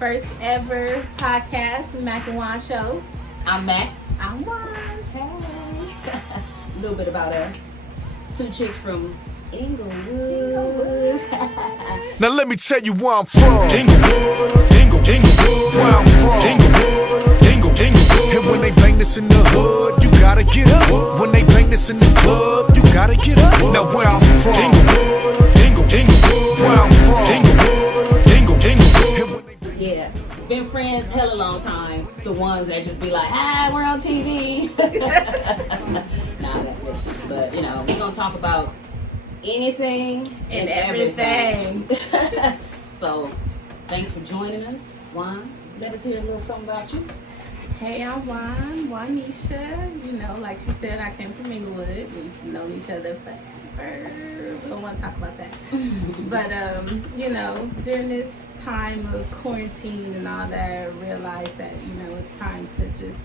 first ever podcast, the Mack and Wan show. I'm Mack. I'm Wan. Hey. A little bit about us. Two chicks from Inglewood. Now let me tell you where I'm from. Inglewood, where I'm from. Inglewood. And when they bang this in the hood, you gotta get up. When they bang this in the club, you gotta get up. Now where I'm from. Inglewood, where I'm from. Inglewood. Yeah, been friends hella long time. The ones that just be like, "Hi, we're on TV." Nah, that's it. But you know, we're gonna talk about anything and everything. So, thanks for joining us, Wan. Let us hear a little something about you. Hey, I'm Wanisha. You know, like she said, I came from Inglewood. We've known each other forever. We don't want to talk about that. But, you know, during this time of quarantine and all that, I realized that, you know, it's time to just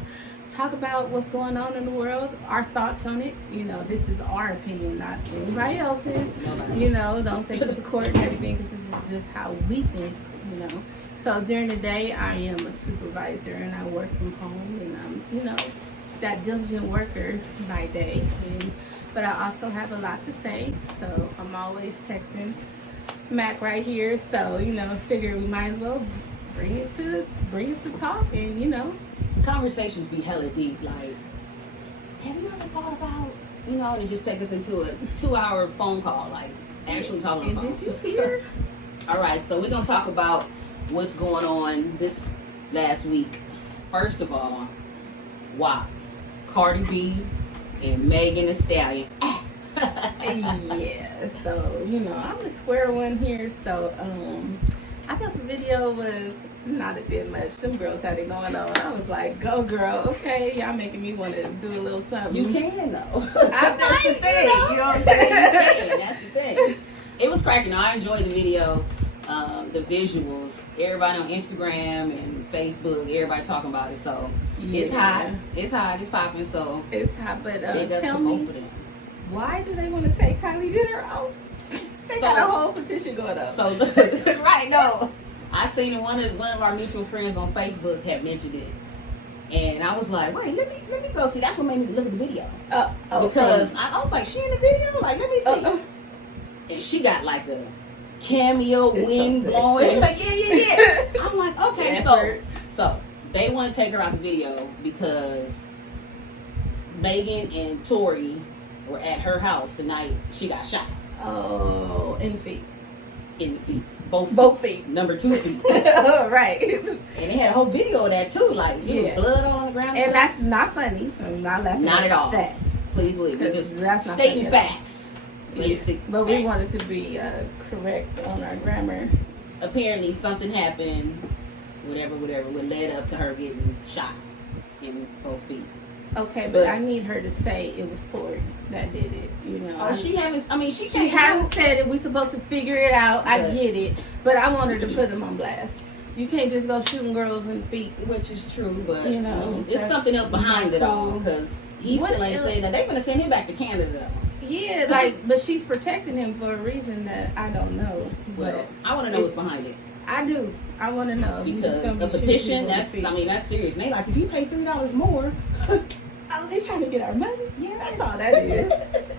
talk about what's going on in the world, our thoughts on it. You know, this is our opinion, not anybody else's. You know, don't take it to court and everything, because this is just how we think, you know. So during the day, I am a supervisor and I work from home, and I'm, you know, that diligent worker by day. But I also have a lot to say, so I'm always texting Mac right here. So, you know, figure we might as well bring it to talk, and you know, Conversations be hella deep. Like, have you ever thought about, you know, and just take us into a 2-hour phone call, like actually talking and about. did you hear? All right, so we're gonna talk about what's going on this last week. First of all, WAP, Cardi B and Megan Thee Stallion. Yeah, so you know, I'm the square one here. So I thought the video was not a bit much. Them girls had it going on. I was like, go girl, okay, y'all making me want to do a little something. You can though. That's the thing. You know what I'm saying? You can. That's the thing. It was cracking. I enjoyed the video, the visuals. Everybody on Instagram and Facebook, everybody talking about it. So it's hot. It's hot. It's popping. So it's hot. But big up tell to me, both of them. why do they want to take Kylie Jenner out? They got a whole petition going up. So right, no. I seen one of our mutual friends on Facebook had mentioned it, and I was like, wait, let me go see. That's what made me look at the video. Okay. Because I was like, she in the video? Like, let me see. And she got like a cameo wind blowing. Yeah. I'm like, okay, so they want to take her out the video because Megan and Tori were at her house the night she got shot. Oh, in the feet. In the feet. Both feet. Number 2 feet. Right. And they had a whole video of that too. Like, it was blood all on the ground. And that's not funny. I'm not laughing. Not at all. That. Please believe me. Just that's not stating funny facts. Basic but facts. we wanted to be correct on our grammar. Apparently something happened, whatever, what led up to her getting shot in both feet. Okay, but I need her to say it was Tori that did it. You know, Oh, she hasn't. I mean, she hasn't said it. We supposed to figure it out. I get it, but I want her to put them on blast. You can't just go shooting girls in the feet, which is true, but you know, it's something else behind it all, because he still ain't saying that. They're gonna send him back to Canada though. Yeah, like, but she's protecting him for a reason that I don't know. Well, I want to know what's behind it. I do. I want to know, because a petition. That's serious. And they like, if you pay $3 more. Oh, they trying to get our money? Yeah, that's all that is.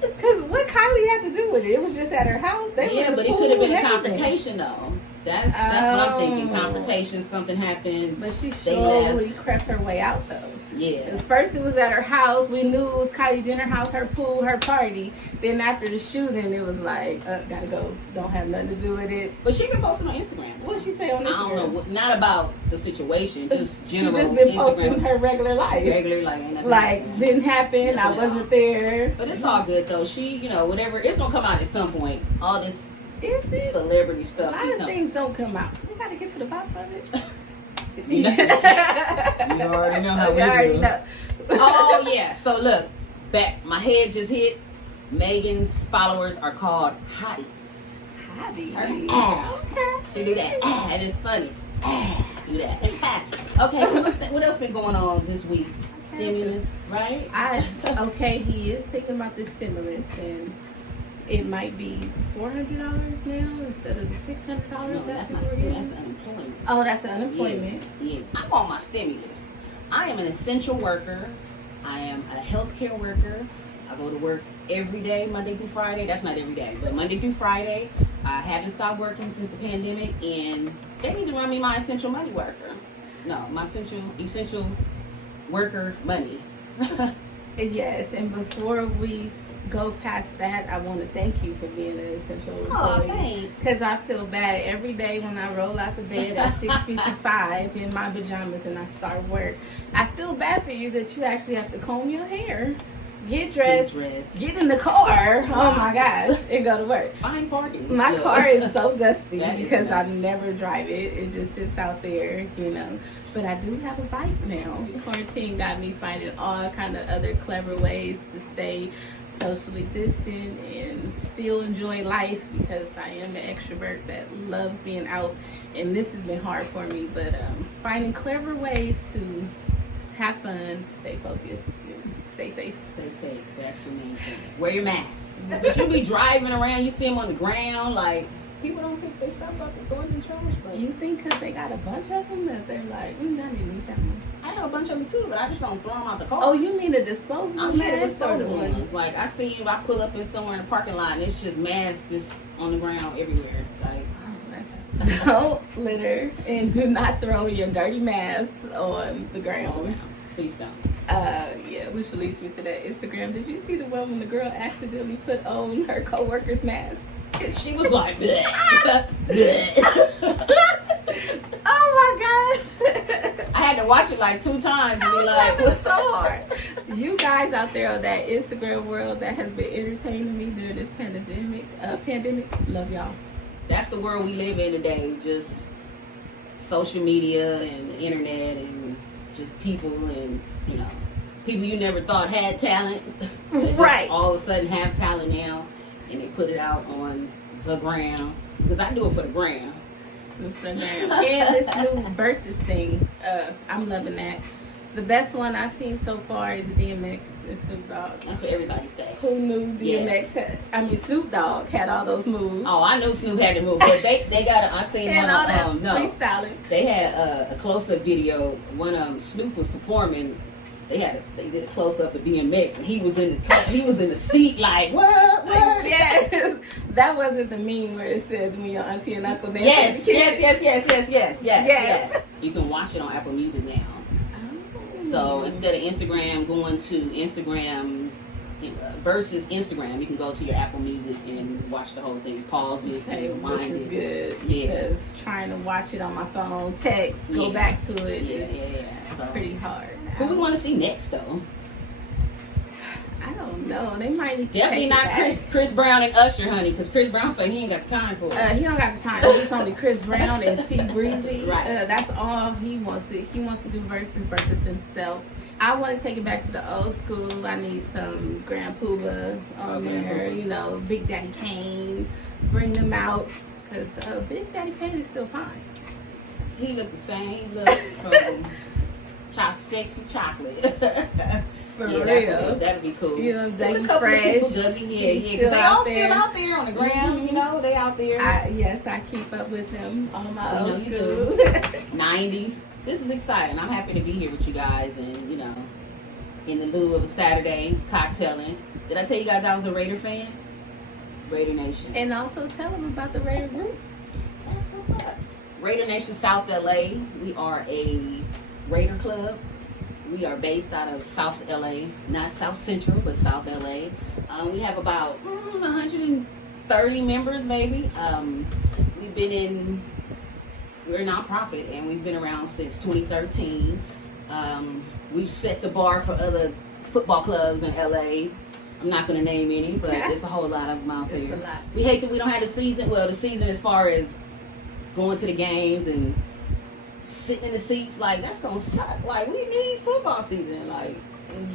Because what Kylie had to do with it? It was just at her house. But it could have been a confrontation, though. That's what I'm thinking. Confrontation, something happened. But she slowly crept her way out, though. Yeah. Because first it was at her house. We knew it was Kylie Jenner house, her pool, her party. Then after the shooting, it was like, gotta go. Don't have nothing to do with it. But she been posting on Instagram. What she say on Instagram? I don't know. Not about the situation. Just general. She just been Instagram. posting her regular life. Ain't nothing like, didn't happen. I wasn't there. But it's all good, though. She, you know, whatever. It's going to come out at some point. All this celebrity stuff. A lot of things don't come out. We got to get to the bottom of it. You already know how we do. Know. Oh, yeah. So, look. My head just hit. Megan's followers are called hotties. Hotties? Okay. She do that. And it's funny. Do that. Okay, so what else been going on this week? Stimulus, right? Okay, he is thinking about the stimulus, and it might be $400 now instead of the $600. No, that's not stimulus. That's the unemployment. Oh, that's the unemployment. Yeah. I'm on my stimulus. I am an essential worker. I am a healthcare worker. I go to work every day, Monday through Friday. That's not every day, but Monday through Friday. I haven't stopped working since the pandemic, and they need to run me my essential money worker. No, my essential worker money. Yes, and before we go past that, I want to thank you for being an essential employee. Oh, thanks. Because I feel bad every day when I roll out the bed at 6:55 in my pajamas and I start work. I feel bad for you that you actually have to comb your hair, get dressed, get in the car, oh my gosh, and go to work. Fine parking. My car is so dusty That is because I nuts. never drive it. It just sits out there, you know. But I do have a bike now. Quarantine got me finding all kind of other clever ways to stay socially distant and still enjoy life, because I am an extrovert that loves being out, and this has been hard for me. But finding clever ways to have fun, stay focused, and stay safe. Stay safe. That's the main thing. Wear your mask. But you be driving around, you see them on the ground, like, people don't pick their stuff up and throw it in the trash. But You think because they got a bunch of them that they're like, I didn't need that one. I have a bunch of them too, but I just don't throw them out the car. Oh, you mean the disposable? I'm here to masks or the disposable ones? ones. Like, I see if I pull up in somewhere in the parking lot and it's just masks just on the ground everywhere. Like, Don't litter and do not throw your dirty masks on the ground. please don't. Yeah, which leads me to that Instagram. Did you see the one when the girl accidentally put on her coworker's mask? She was like, bleh. Bleh. Oh my gosh. I had to watch it like 2 times and be That was like, so hard. You guys out there on that Instagram world that has been entertaining me during this pandemic, love y'all. that's the world we live in today. Just social media and the internet and just people and, you know, people you never thought had talent. That just Right. all of a sudden have talent now, and they put it out on the gram. Because I do it for the gram. And this new versus thing, I'm loving that. The best one I've seen so far is DMX and Snoop Dogg. That's what everybody say. Who knew DMX Snoop Dogg had all those moves. Oh, I knew Snoop had to move, but they got I seen And one all that of freestyling. they had a close-up video when Snoop was performing. They did a close-up of DMX, and he was in the seat like what? Yes, that wasn't the meme where it said when your auntie and uncle dance. Yes. You can watch it on Apple Music now. Oh. So instead of Instagram going to Instagram's versus Instagram, you can go to your Apple Music and watch the whole thing. Pause it Okay, and which rewind is it. good. Yeah. Because trying to watch it on my phone, text, go Yeah. back to it. Yeah. It's So pretty hard. who we want to see next though? I don't know. They might need to Definitely take not it back. Chris Brown and Usher, honey, because Chris Brown say he ain't got time for it. He don't got the time. It's only Chris Brown and C Breezy. Right. That's all he wants. He wants to do versus himself. I want to take it back to the old school. I need some Grand Poobah on there. You know, Big Daddy Kane. Bring them out because Big Daddy Kane is still fine. He looked the same. Look from Sexy Chocolate. For Yeah, real. that'd be cool. You know, There's Dougie a couple Fresh. of people, Dougie, He's because still they out all there. still out there on the ground. You know, they out there. Yes, I keep up with him on my I know old you school. 90s. This is exciting. I'm happy to be here with you guys, and you know, in the lieu of a Saturday cocktailing. Did I tell you guys I was a Raider fan? Raider Nation. And also tell them about the Raider group. That's what's up. Raider Nation South LA. We are a Raider club. We are based out of South LA, not South Central, but South LA. We have about 130 members, maybe. We're a nonprofit, and we've been around since 2013. We've set the bar for other football clubs in LA. I'm not going to name any, but there's a whole lot of them out there. It's a lot. We hate that we don't have the season. Well, the season as far as going to the games and sitting in the seats, like, that's going to suck. Like, we need football season. Like,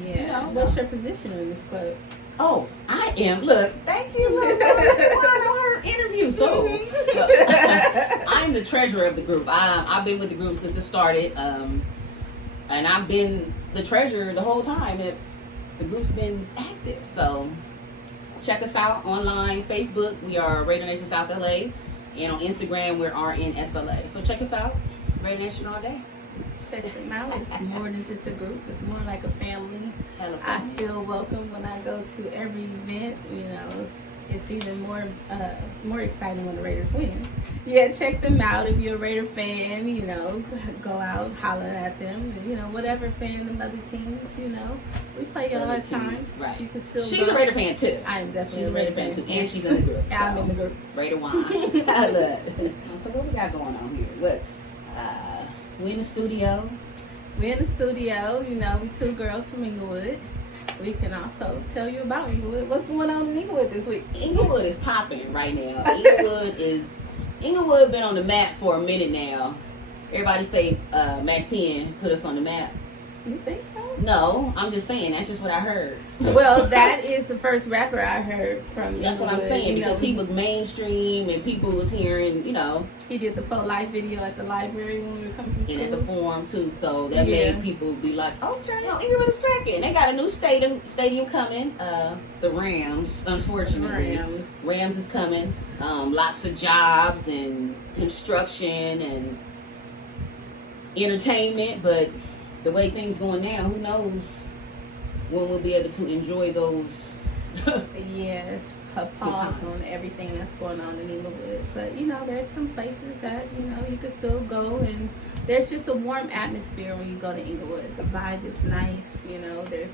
Yeah. you know, What's your position in this club? oh, I am. Look, thank you. Look, on her interview. So, I'm the treasurer of the group. I've been with the group since it started, and I've been the treasurer the whole time that the group's been active. So, check us out online. Facebook, we are Radio Nation South LA. And on Instagram, we're RNSLA. So check us out. Radio Nation all day. Check them out. It's more than just a group. It's more like a family. Hella I fun. feel welcome when I go to every event. You know, it's even more exciting when the Raiders win. Yeah, check them out if you're a Raider fan. You know, go out, holler at them. And, you know, whatever fan of other teams. You know, we play all the time. Right. You can still. She's go. a Raider fan too. I'm definitely She's a Raider fan too, and she's in the group. I'm in the group. Raider Wan. So what we got going on here? What? We in the studio. We're in the studio. You know, we two girls from Inglewood. We can also tell you about Inglewood. What's going on in Inglewood this week? Inglewood is popping right now. Inglewood been on the map for a minute now. Everybody say Mack 10 put us on the map. You think so? No, I'm just saying that's just what I heard. Well, that is the first rapper I heard from. That's what I'm Inglewood. saying, You know, because he was mainstream and people was hearing, you know, he did the full life video at the library when we were coming from and school. at the forum too. So that Yeah. made people be like, okay, Inglewood is cracking. They got a new stadium coming. The Rams, unfortunately. Rams is coming. Lots of jobs and construction and entertainment, but the way things going now, who knows when we'll be able to enjoy those. Yes, a pause on everything that's going on in Inglewood. But you know, there's some places that you know you can still go, and there's just a warm atmosphere when you go to Inglewood. The vibe is nice. You know, there's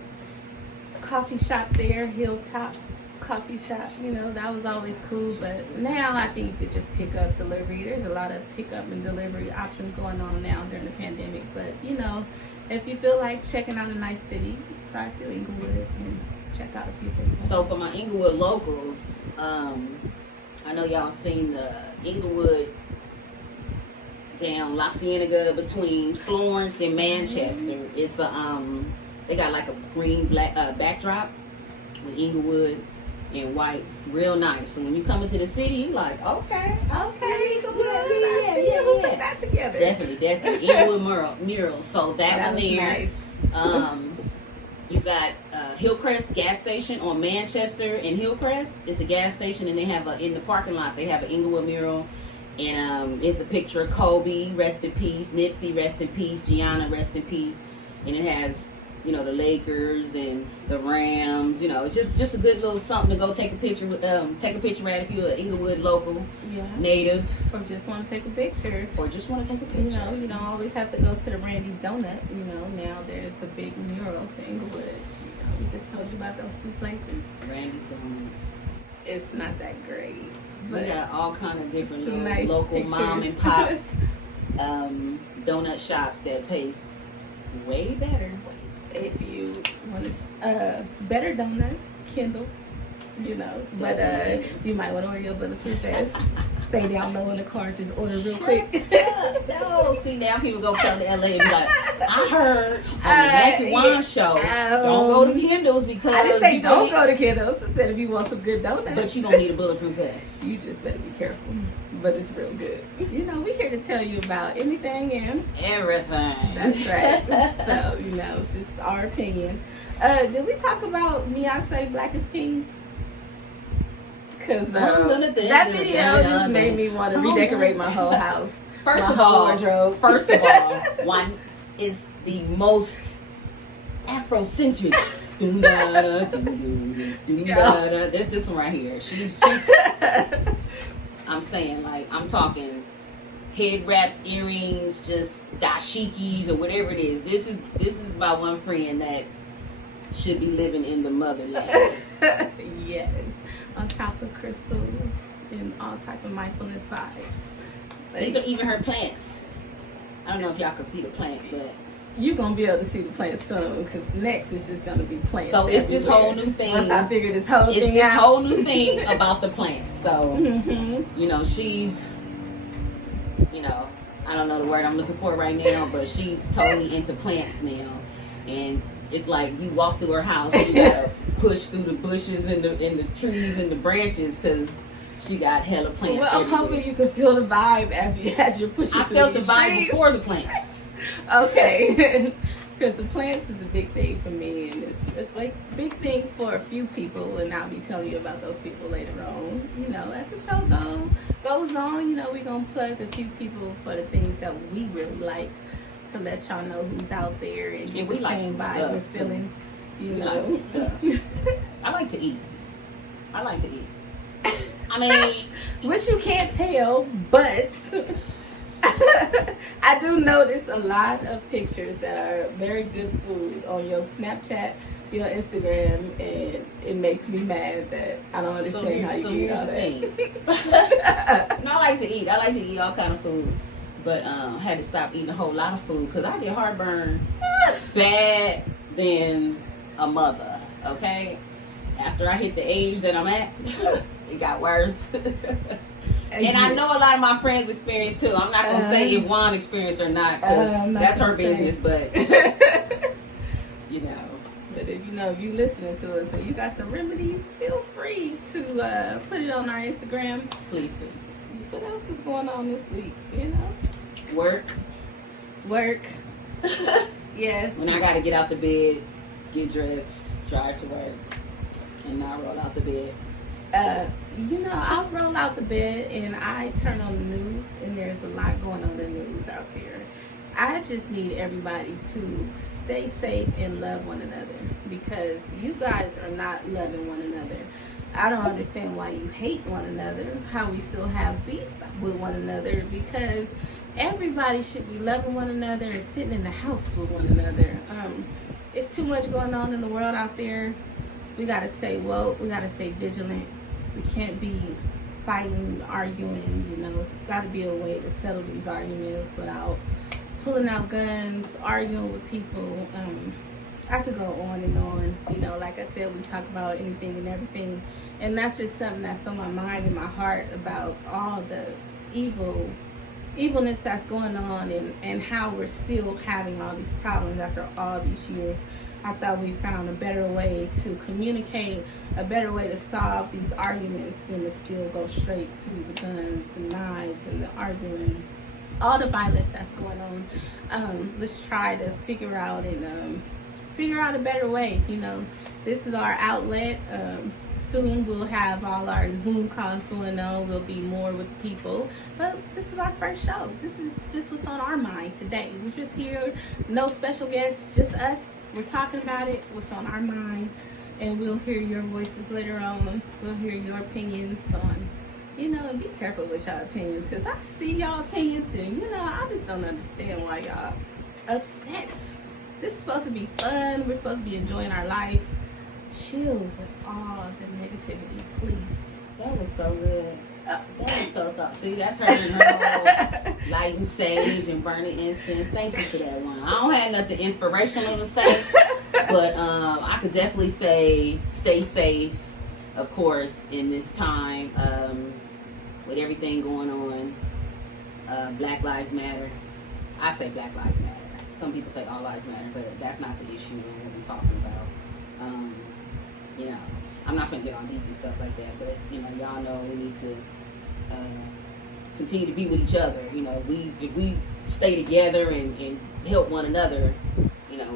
a coffee shop there, Hilltop Coffee Shop. You know, that was always cool. But now I think you could just pick up delivery. There's a lot of pickup and delivery options going on now during the pandemic. But you know, if you feel like checking out a nice city, try through Inglewood and check out a few things. So for my Inglewood locals, I know y'all seen the Inglewood down La Cienega between Florence and Manchester. It's a they got like a green black backdrop with Inglewood and white, real nice. So when you come into the city, you like, okay, I'll see Inglewood. Yeah. We'll put that together. Definitely Inglewood murals. So that one was there. nice. You got Hillcrest gas station on Manchester and Hillcrest. It's a gas station, and they have in the parking lot they have an Inglewood mural, and it's a picture of Kobe, rest in peace, Nipsey, rest in peace, Gianna, rest in peace, and it has, you know, the Lakers and the Rams. You know, it's just a good little something to go take a picture with. Take a picture at if you're an Inglewood local, native, or just want to take a picture. or just want to take a picture. You don't always have to go to the Randy's Donut. You know, now there's a big mural for Inglewood. You know, we just told you about those two places. Randy's Donuts. It's not that great, but We got all kind of different Some little nice local pictures. mom and pops donut shops that taste way better. if you want to better donuts, Kindles, you know, but you might want to order your bulletproof vest. Stay down low in the car, just order real quick. No, see, now people go come to LA and be like, I heard on the Mack and Wan show, don't go to Kindles because I didn't say you don't gonna go to Kindles. I said if you want some good donuts, but you're gonna need a bulletproof vest. you just better be careful. But it's real good. You know, we're here to tell you about anything and Everything. that's right. So, you know, just our opinion. Did we talk about Beyonce Black is King? Because that video just made me want to redecorate my whole house. First my of whole all, wardrobe. one is the most Afrocentric. There's this one right here. She's I'm saying, like, I'm talking head wraps, earrings, just dashikis or whatever it is. This is my one friend that should be living in the motherland. Yes, on top of crystals and all type of mindfulness vibes. These are even her plants. I don't know if y'all can see the plant, but you're going to be able to see the plants soon, because next is just going to be plants. So it's this everywhere. whole new thing. Once I figure this whole It's thing this out. whole new thing about the plants. So, you know, she's, you know, I don't know the word I'm looking for right now, but she's totally into plants now. And it's like you walk through her house and you gotta push through the bushes and the trees and the branches because she got hella plants. Well, I'm everywhere. hoping you can feel the vibe as you're pushing I through felt the these vibe trees. before the plants. Okay. Because the plants is a big thing for me, and it's like a big thing for a few people, and I'll be telling you about those people later on. You know, as the show goes on, you know, we're going to plug a few people for the things that we really like to let y'all know who's out there and get we the like same some vibe stuff, we're feeling. You We know. like some stuff. I like to eat. I mean, Which you can't tell, but I do notice a lot of pictures that are very good food on your Snapchat, your Instagram, and it makes me mad that I don't understand how you eat all that. No, I like to eat. I like to eat all kind of food, but I had to stop eating a whole lot of food because I get heartburn bad than a mother. Okay, after I hit the age that I'm at, it got worse. And I know a lot of my friends experience too. I'm not gonna say if Wan experienced or not, because that's her business. But you know. But if you listening to us and you got some remedies, feel free to put it on our Instagram. Please do. What else is going on this week? You know, work. Yes. When I gotta get out the bed, get dressed, drive to work, and now roll out the bed. I'll roll out the bed and I turn on the news, and there's a lot going on in the news out there. I just need everybody to stay safe and love one another, because you guys are not loving one another. I don't understand why you hate one another, how we still have beef with one another, because everybody should be loving one another and sitting in the house with one another. It's too much going on in the world out there. We gotta stay woke. We gotta stay vigilant. We can't be fighting, arguing. You know, it's gotta be a way to settle these arguments without pulling out guns, arguing with people. I could go on and on. You know, like I said, we talk about anything and everything, and that's just something that's on my mind and my heart about all the evilness that's going on, and how we're still having all these problems after all these years. I thought we found a better way to communicate, a better way to solve these arguments than to still go straight to the guns, the knives, and the arguing, all the violence that's going on. Let's try to figure out a better way. You know, this is our outlet. Soon we'll have all our Zoom calls going on. We'll be more with people. But this is our first show. This is just what's on our mind today. We're just here, no special guests, just us. We're talking about it, what's on our mind, and we'll hear your voices later on. We'll hear your opinions on, and be careful with y'all opinions, because I see y'all opinions, and, I just don't understand why y'all upset. This is supposed to be fun. We're supposed to be enjoying our lives. Chill with all the negativity, please. That was so good. That was so thought. See, that's her and her whole lighting sage and burning incense. Thank you for that one. I don't have nothing inspirational to say, but I could definitely say stay safe, of course, in this time with everything going on. Black Lives Matter. I say Black Lives Matter. Some people say all lives matter, but that's not the issue that we're talking about. I'm not going to get on deep and stuff like that, but, y'all know we need to continue to be with each other. If we stay together and help one another,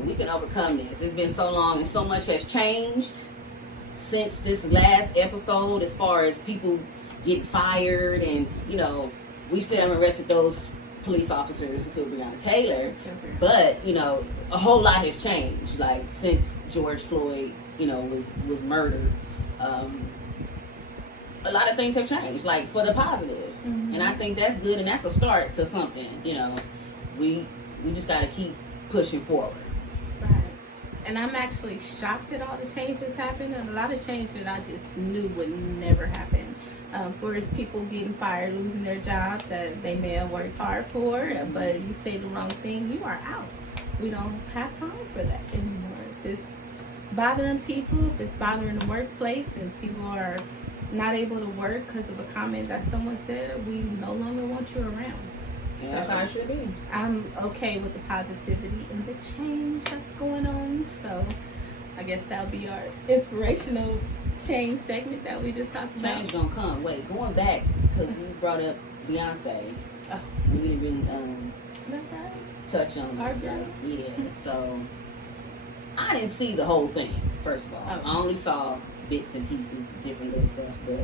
we can overcome this. It's been so long and so much has changed since this last episode, as far as people getting fired, and, we still haven't arrested those police officers who killed Breonna Taylor, but, a whole lot has changed, like, since George Floyd, was murdered. A lot of things have changed, like, for the positive. Mm-hmm. And I think that's good, and that's a start to something. We just got to keep pushing forward. Right. And I'm actually shocked that all the changes happened, and a lot of change that I just knew would never happen. For his people getting fired, losing their jobs that they may have worked hard for, but you say the wrong thing, you are out. We don't have time for that anymore. If it's bothering people, if it's bothering the workplace, and people are not able to work because of a comment that someone said, we no longer want you around. Yeah, that's how it should be. I'm okay with the positivity and the change that's going on. So I guess that'll be our inspirational change segment that we just talked about. Change gonna come. Wait, going back, because you brought up Beyonce. Oh. We didn't really that's right. touch on Our it. girl. Yeah, so I didn't see the whole thing, first of all. Oh. I only saw bits and pieces, different little stuff, but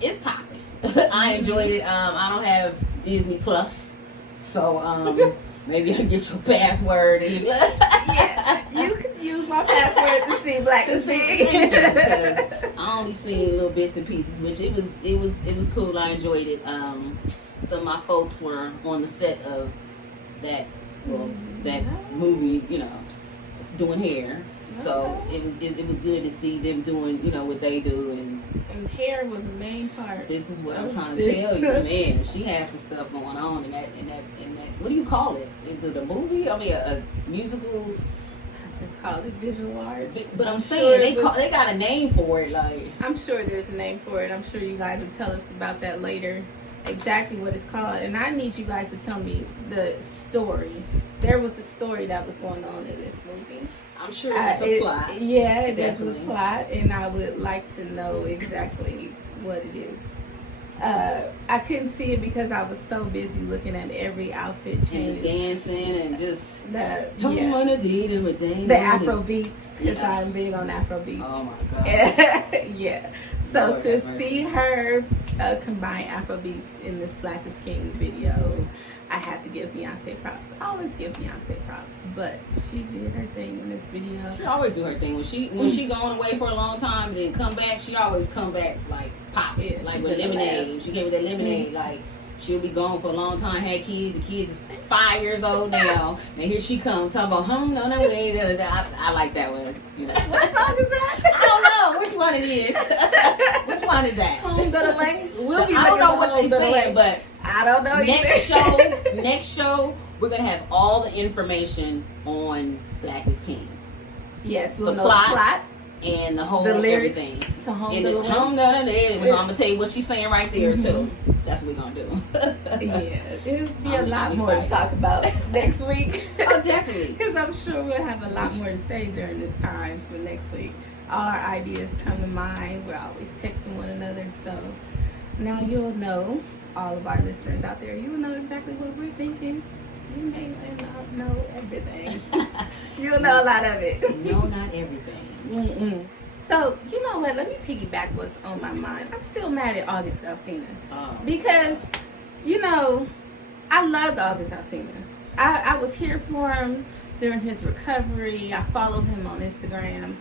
it's popping. I enjoyed it. I don't have Disney Plus, so maybe I'll get your password. And Yeah, you can use my password to see Black to and see Wan. because I only seen little bits and pieces, which it was cool. I enjoyed it. Some of my folks were on the set of that movie, you know, doing hair. So Okay. it was good to see them doing, you know, what they do, and hair was the main part. this is what I'm trying to This- tell you, man. She has some stuff going on in that. What do you call it? Is it a movie? I mean, a musical. Just call it visual arts. But I'm sure saying it was- they got a name for it, like. I'm sure there's a name for it. I'm sure you guys will tell us about that later, exactly what it's called. And I need you guys to tell me the story. There was a story that was going on in this movie. I'm sure it's a plot. Yeah, there's a Definitely. plot, and I would like to know exactly what it is. I couldn't see it because I was so busy looking at every outfit And change. the dancing and just. The The Afro beats, because Yeah. I'm big on Afro beats. Oh my god. Yeah. So Lord to have mercy. see her combine Afro beats in this Black is King video, I had to give Beyonce props. I always give Beyonce props, but she did her thing in this video. She always do her thing when she going away for a long time, then come back. She always come back like pop, Yeah, like she's with in the lemonade. She came with that lemonade, like she'll be gone for a long time. Had kids, the kids is 5 years old now, and here she comes talking about home on her way. I like that one. You know, What song is that? I don't know which one it is. Which one is that? Home to the Way. We'll be I don't looking know for what Home they to the Way. saying, but. I don't know Next show, we're gonna have all the information on Black is King Yes, we'll The know plot, the plot, and the whole the lyrics everything. to Home And to the the Way. home done it, and I'm gonna tell you what she's saying right there too. That's what we're gonna do. Yeah, it'll be a I'm lot more to excited. talk about next week. Oh, definitely. Because I'm sure we'll have a lot more to say during this time for next week. All our ideas come to mind. We're always texting one another. So now you'll know, all of our listeners out there, you'll know exactly what we're thinking. You may not know everything. You'll know a lot of it. No, not everything. Mm-mm. So, you know what? Let me piggyback what's on my mind. I'm still mad at August Alsina. Oh. Because, you know, I loved August Alsina. I was here for him during his recovery. I followed him on Instagram.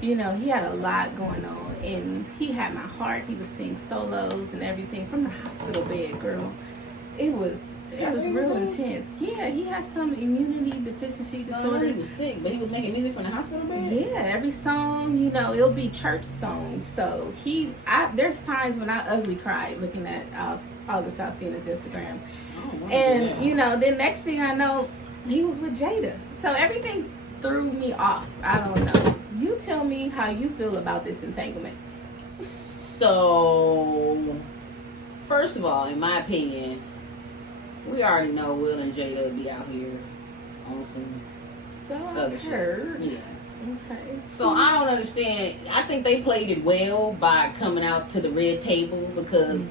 You know, he had a lot going on, and he had my heart. He was singing solos and everything from the hospital bed, girl. It was real intense. Yeah, he has some immunity deficiency I know disorder. he was sick, but he was making music from the hospital bed. Yeah, every song, you know, it'll be church songs. So there's times when I ugly cried looking at August Alsina's Instagram. Oh, wow. And, you know, then next thing I know, he was with Jada. So everything threw me off. I don't know. You tell me how you feel about this entanglement. So, first of all, in my opinion, we already know Will and Jada will be out here on some So I other shit. heard. Yeah. Okay. So I don't understand. I think they played it well by coming out to the red table because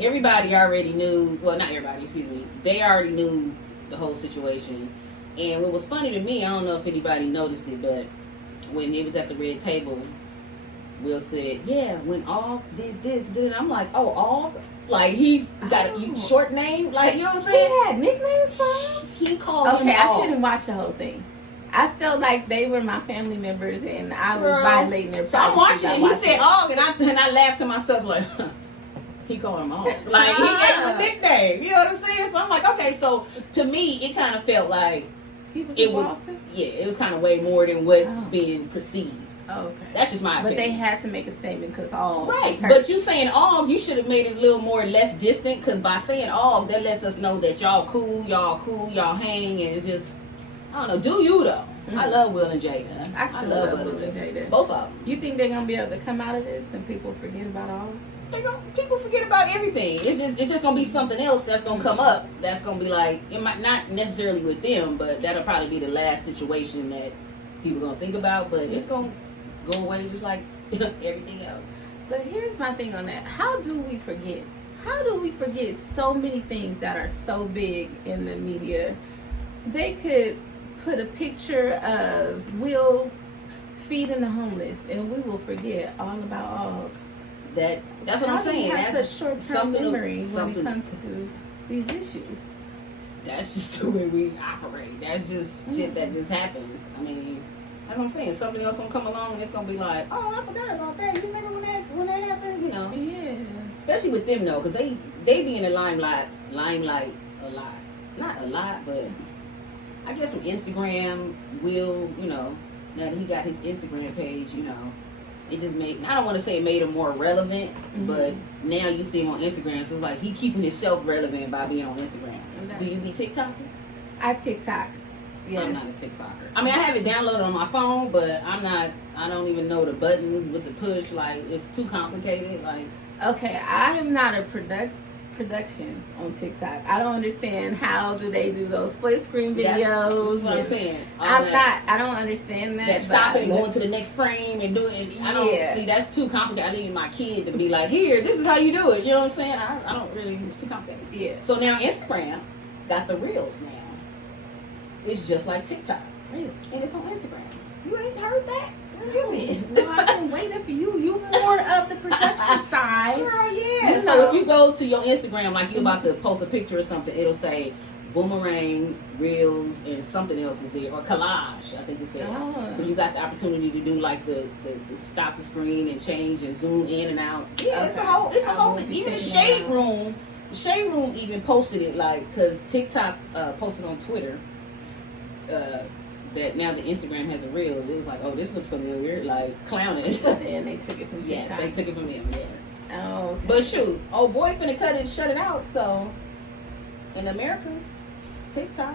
everybody already knew. Well, not everybody. Excuse me. They already knew the whole situation. And what was funny to me, I don't know if anybody noticed it, but when it was at the red table, Will said, "Yeah, when Og did this, did," I'm like, "Oh, Og." Like, he's got a short name. Like, you know what I'm He saying? had nicknames for him? He called him Okay, I Og. couldn't watch the whole thing. I felt like they were my family members and I was Girl. violating their So I'm privacy watching by it. He said Og, and I laughed to myself like, he called him Og. Like, he gave him a nickname. You know what I'm saying? So I'm like, okay. So to me, it kind of felt like He was it was, Walter? yeah, it was kind of way more than what's Oh. being perceived. Oh, okay. That's just my But opinion. they had to make a statement because all Right, was hurt. but you saying Og, you should have made it a little more less distant, because by saying Og, that lets us know that y'all cool, y'all hang, and it's just, I don't know, do you though? I love Will and Jada. I still love Will and Jada. Both of them. You think they're gonna be able to come out of this and people forget about all? People forget about everything. It's just gonna be something else that's gonna come up. That's gonna be like, it might not necessarily with them, but that'll probably be the last situation that people gonna think about. But it's gonna go away just like everything else. But here's my thing on that. How do we forget? How do we forget so many things that are so big in the media they could put a picture of Will feeding the homeless, and we will forget all about all. That's what I'm saying. Have That's such short-term something. memory when it comes to these issues. That's just the way we operate. That's just shit that just happens. I mean, that's what I'm saying. Something else gonna come along and it's gonna be like, oh, I forgot about that. You remember when that happened? You know? Yeah. Especially with them though, because they be in the limelight a lot. Not a lot, but I guess from Instagram, Will, you know, now that he got his Instagram page, you know, it just made, I don't want to say it made him more relevant, but now you see him on Instagram, so it's like he keeping himself relevant by being on Instagram. Do you be TikToking? I TikTok. Yes. I'm not a TikToker. I mean, I have it downloaded on my phone, but I don't even know the buttons with the push. Like, it's too complicated. Like, okay, I am not a production on TikTok. I don't understand how do they do those split screen videos. That's what I'm saying. I don't understand that. That stopping and going to the next frame and doing it. I don't see, that's too complicated. I need my kid to be like, here, this is how you do it. You know what I'm saying? I don't really, it's too complicated. Yeah. So now Instagram got the reels now. It's just like TikTok. Really? And it's on Instagram. You ain't heard that? Well, I've been waiting for you. You more of the production side. Girl, yeah. You So know. if you go to your Instagram, like you're about to post a picture or something, it'll say boomerang, reels, and something else is there. Or collage, I think it says. Oh. So you got the opportunity to do like the stop the screen and change and zoom in and out. Yeah, it's a whole thing. Even the Shade Room even posted it, like, because TikTok posted on Twitter that now the Instagram has a reel. It was like, oh, this looks familiar, like clowning. And they took it from TikTok. Yes, they took it from him. Yes. Oh. Okay. But shoot, old boy finna shut it out. So in America, TikTok.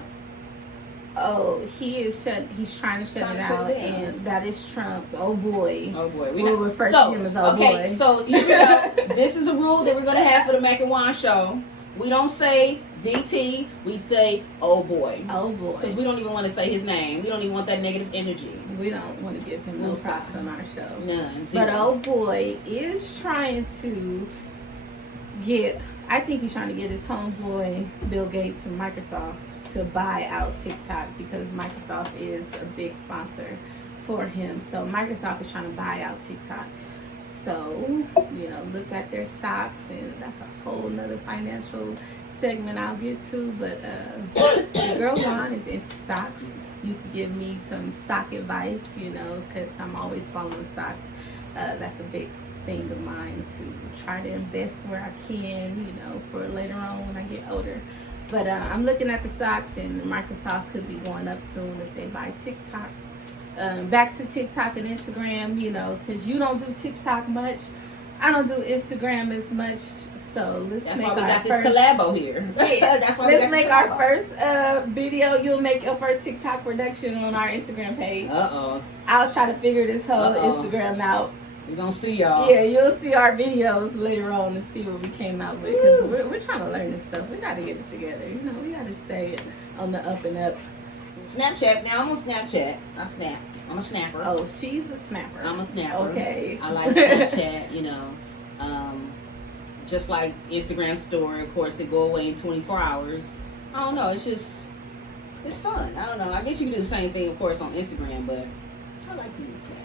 Oh, he's trying to shut it out, and that is Trump. Oh boy. Oh boy. We'll refer to him as oh boy. So here we go. This is a rule that we're gonna have for the Mack and Wan show. We don't say DT, we say oh boy. Oh boy. Because we don't even want to say his name. We don't even want that negative energy. We don't want to give him no props on our show. None. But oh boy is trying to get, I think he's trying to get his homeboy Bill Gates from Microsoft to buy out TikTok, because Microsoft is a big sponsor for him. So Microsoft is trying to buy out TikTok. So, you know, look at their stocks, and that's a whole nother financial segment I'll get to. But the girl Wan is into stocks. You could give me some stock advice, you know, because I'm always following stocks. That's a big thing of mine, to try to invest where I can, you know, for later on when I get older. But I'm looking at the stocks, and Microsoft could be going up soon if they buy TikTok. Back to TikTok and Instagram, you know, since you don't do TikTok much, I don't do Instagram as much. So that's why we got this collabo here. Yeah, that's why let's make our first video. You'll make your first TikTok production on our Instagram page. I'll try to figure this whole Instagram out. We're gonna see y'all. Yeah, you'll see our videos later on and see what we came out with. Because we're trying to learn this stuff. We got to get it together. You know, we got to stay on the up and up. Snapchat. Now I'm on Snapchat. I snap. I'm a snapper. Oh, she's a snapper. I'm a snapper. Okay. I like Snapchat, you know. Just like Instagram story, of course, they go away in 24 hours. I don't know. It's fun. I don't know. I guess you can do the same thing, of course, on Instagram, but I like to use Snap.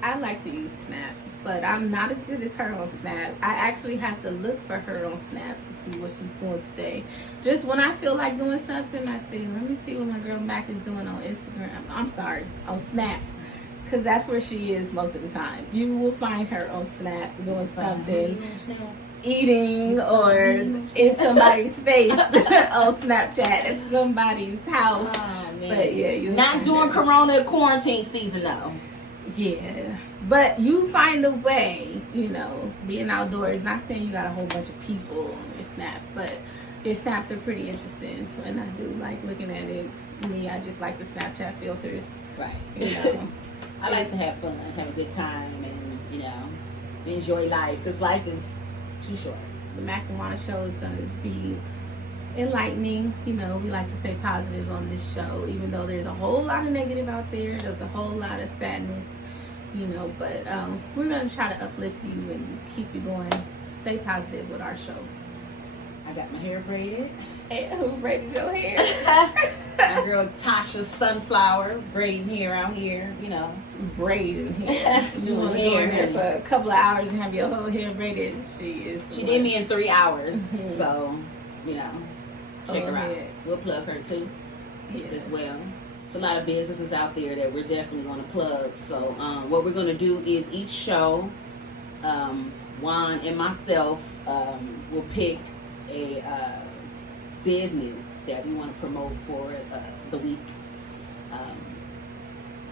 I like to use Snap, but I'm not as good as her on Snap. I actually have to look for her on Snap to see what she's doing today. Just when I feel like doing something, I see, let me see what my girl Mac is doing on Instagram. I'm sorry, on Snap. Because that's where she is most of the time. You will find her on Snap doing something, eating, or in somebody's face on Snapchat at somebody's house. Oh, man. But yeah, not during Corona quarantine season though. Yeah, but you find a way, you know, being outdoors. Not saying you got a whole bunch of people on your Snap, but your Snaps are pretty interesting. And I do like looking at it. Me, I just like the Snapchat filters. Right. You know. I like to have fun, have a good time, and, you know, enjoy life, because life is too short. The Mack and Wan show is going to be enlightening. You know, we like to stay positive on this show, even though there's a whole lot of negative out there. There's a whole lot of sadness, you know, but we're going to try to uplift you and keep you going. Stay positive with our show. I got my hair braided. And who braided your hair? My girl Tasha Sunflower braiding hair out here, you know. Braided hair. You Doing want to go hair, in there honey. for a couple of hours and have your whole hair braided. She did me in 3 hours, so, you know, check Oh, her out. yeah. We'll plug her too as well. It's a lot of businesses out there that we're definitely going to plug. So what we're going to do is each show, Juan and myself will pick a business that we want to promote for the week.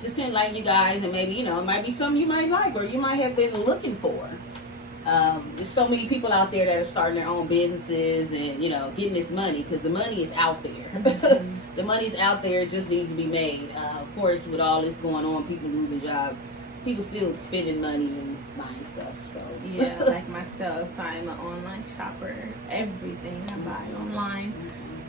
Just to enlighten you guys, and maybe, you know, it might be something you might like or you might have been looking for. There's so many people out there that are starting their own businesses and, you know, getting this money, because the money is out there. The money's out there, it just needs to be made. Of course, with all this going on, people losing jobs, people still spending money and buying stuff. So Yeah, like myself, I'm an online shopper. Everything I buy online.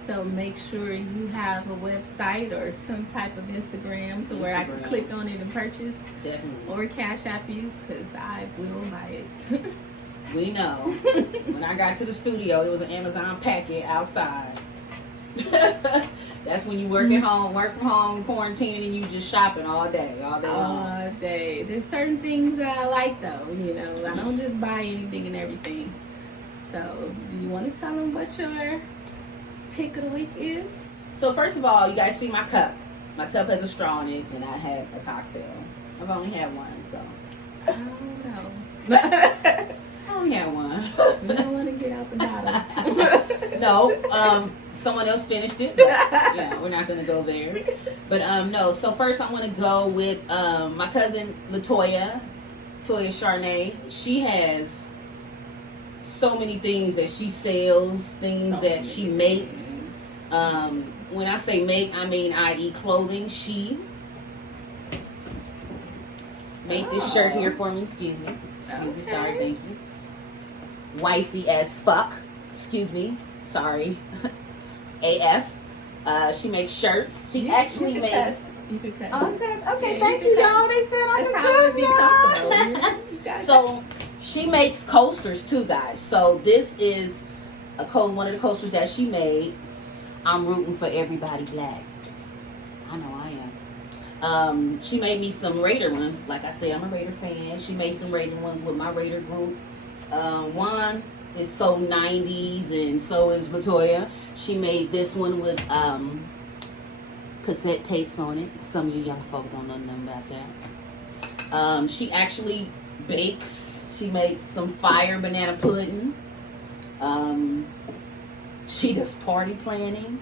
So make sure you have a website or some type of Instagram to where I can Instagram. click on it and purchase, Definitely. or Cash App you, because I will buy it. We know. When I got to the studio, it was an Amazon packet outside. That's when you work at home, work from home, quarantine, and you just shopping all day long. All day. There's certain things that I like, though. You know, I don't just buy anything and everything. So, do you want to tell them what your pick of the week is? So first of all, you guys see my cup. My cup has a straw in it, and I had a cocktail. I've only had one, so. I don't know. I only had one. You don't want to get out the bottle. No, someone else finished it, but yeah, we're not gonna go there. But no, so first I want to go with my cousin Toya Charnay. She has so many things that she sells, things that she makes. When I say make, I mean i.e. clothing. She made this shirt here for me. Excuse me, sorry, thank you. Wifey as fuck. Excuse me. Sorry. AF. She makes shirts. She actually makes. You can cut. Oh, guys. Okay, Yeah, thank you you, can y'all. They said I That's could how it cuss, be y'all. comfortable. You gotta So she makes coasters too, guys. So this is one of the coasters that she made. I'm rooting for everybody black. I know I am. She made me some Raider ones. Like I say, I'm a Raider fan. She made some Raider ones with my Raider group. Juan is so 90s, and so is Latoya. She made this one with cassette tapes on it. Some of you young folk don't know nothing about that. She actually bakes. She makes some fire banana pudding. She does party planning.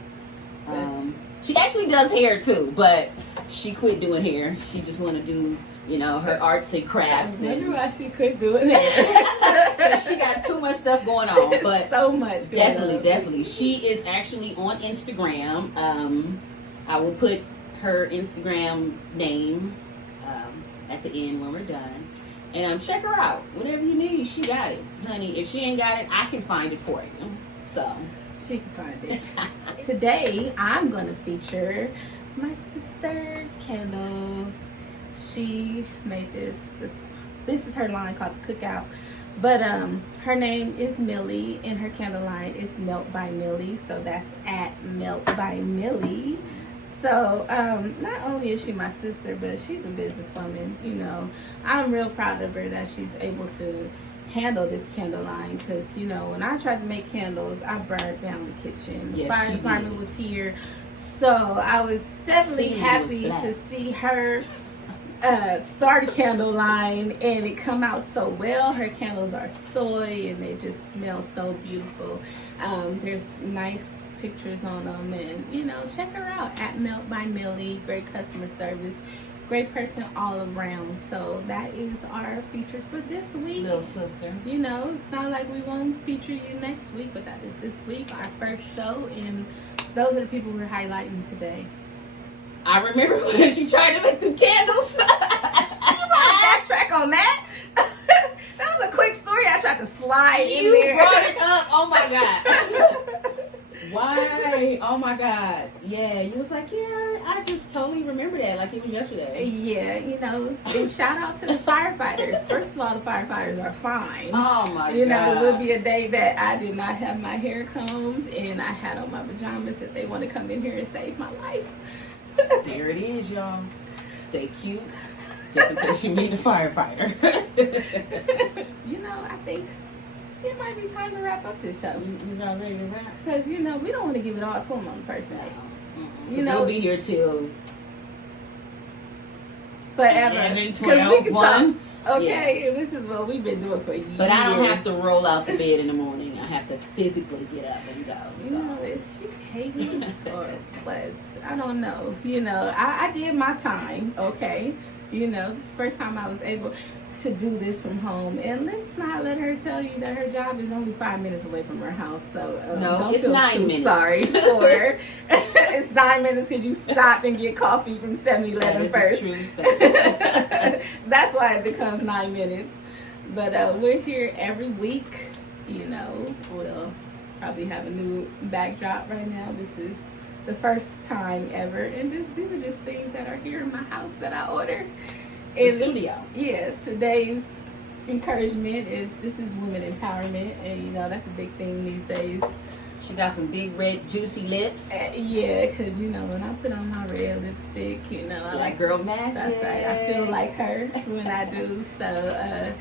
She actually does hair too, but she quit doing hair. She just want to do, you know, her arts and crafts. I wonder And why she quit doing that. she got too much stuff going on. But so much. going on. definitely. She is actually on Instagram. I will put her Instagram name at the end when we're done. And check her out. Whatever you need, she got it. Honey, if she ain't got it, I can find it for you. So She can find it. Today, I'm going to feature my sister's candles. She made this. This is her line called The Cookout. But her name is Millie, and her candle line is Melt by Millie. So that's at Melt by Millie. So not only is she my sister, but she's a businesswoman. You know, I'm real proud of her that she's able to handle this candle line, because you know, when I tried to make candles, I burned down the kitchen. The fire department was here, so I was definitely happy to see her start a candle line and it come out so well. Her candles are soy and they just smell so beautiful. There's nice pictures on them, and you know, check her out at Melt by Millie. Great customer service, great person all around. So that is our features for this week, little sister. You know, it's not like we won't feature you next week, but that is this week, our first show, and those are the people we're highlighting today. I remember when she tried to make them candles. You want to backtrack on that? That was a quick story. I tried to slide in there. You brought it up. Oh my god. Why? Oh my god. Yeah, you was like, yeah, I just totally remember that like it was yesterday. Yeah, you know, and shout out to the firefighters. First of all, the firefighters are fine. Oh my God. You know, it would be a day that I did not have my hair combed and I had on my pajamas that they want to come in here and save my life. There it is, y'all. Stay cute, just in case you meet a firefighter. You know, I think it might be time to wrap up this show. You not ready to wrap? Because, you know, we don't want to give it all to them on the first day. You know, we'll be here till forever. 11, 'Cause 12, we can 1. talk. Okay, this is what we've been doing for years. But I don't have to roll out the bed in the morning. I have to physically get up and go. So. You know, is she hating or what? I don't know. You know, I did my time, okay? You know, this is the first time I was able to do this from home. And let's not let her tell you that her job is only 5 minutes away from her house. So, no, don't it's feel 9 too minutes. Sorry for it's 9 minutes because you stop and get coffee from 7-Eleven first. True statement. That's why it becomes 9 minutes. But we're here every week. You know, we'll probably have a new backdrop right now. This is the first time ever. And these are just things that are here in my house that I ordered. The studio. Yeah, today's encouragement is this is women empowerment. And, you know, that's a big thing these days. She got some big red juicy lips. Yeah, because, you know, when I put on my red lipstick, you know, I like girl magic. That's right. I feel like her when I do. So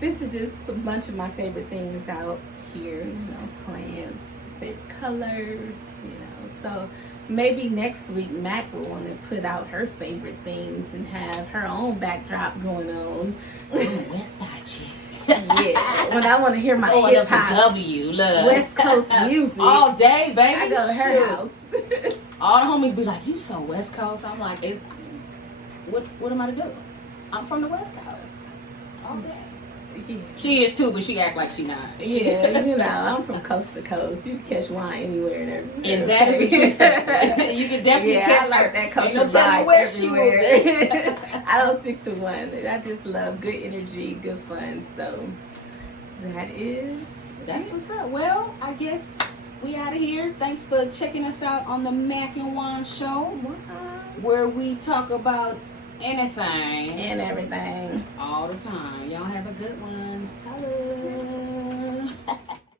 this is just a bunch of my favorite things out here. You know, plants, favorite colors. You know, so maybe next week Mac will want to put out her favorite things and have her own backdrop going on. West Side chick. Yeah, when I want to hear my Going hip up to hop W, look. West Coast music all day, baby. I go to her Shoot. house. All the homies be like, "You so West Coast." I'm like, "What am I to do? I'm from the West Coast all day." Yeah. She is too, but she act like she not. Yeah, you know, I'm from coast to coast. You can catch wine anywhere and everywhere. And that is a true statement. You can definitely catch I her. learned that Ain't coast no telling vibe where she everywhere. was. I don't stick to one. I just love good energy, good fun. So That's what's up. Well, I guess we out of here. Thanks for checking us out on the Mack and Wan show, where we talk about anything and everything all the time. Y'all have a good one. Hello.